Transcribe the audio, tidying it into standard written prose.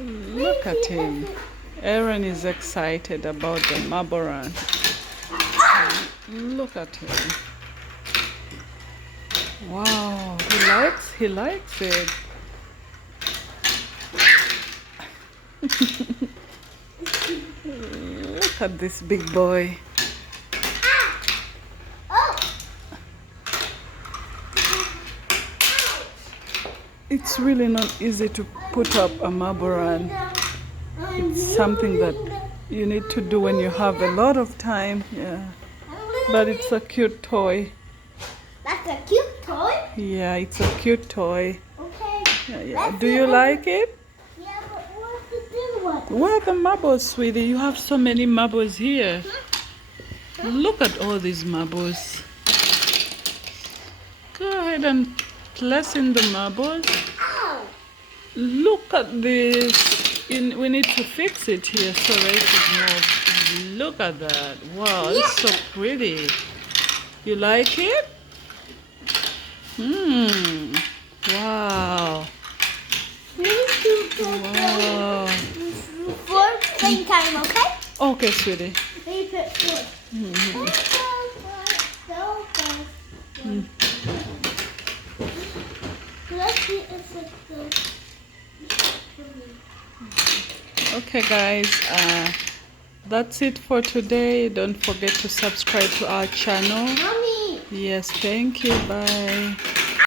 Look at him. Aaron is excited about the marble run. Look at him. Wow, he likes it. Look at this big boy. It's really not easy to put up a marble run. It's something that you need to do when you have a lot of time. Yeah. But it's a cute toy. That's a cute toy? Yeah, it's a cute toy. Okay. Yeah. Do you like it? Yeah, but what's the new one? Where are the marbles, sweetie? You have so many marbles here. Look at all these marbles. Go ahead and place in the marbles. Ow! Look at this. We need to fix it here so it could move. Look at that. Wow, it's so pretty. You like it? Wow. Wow. For playing time, okay? Okay, sweetie. Maybe put four. Let's see if it's good. Okay, guys. That's it for today. Don't forget to subscribe to our channel. Mommy! Yes, thank you. Bye.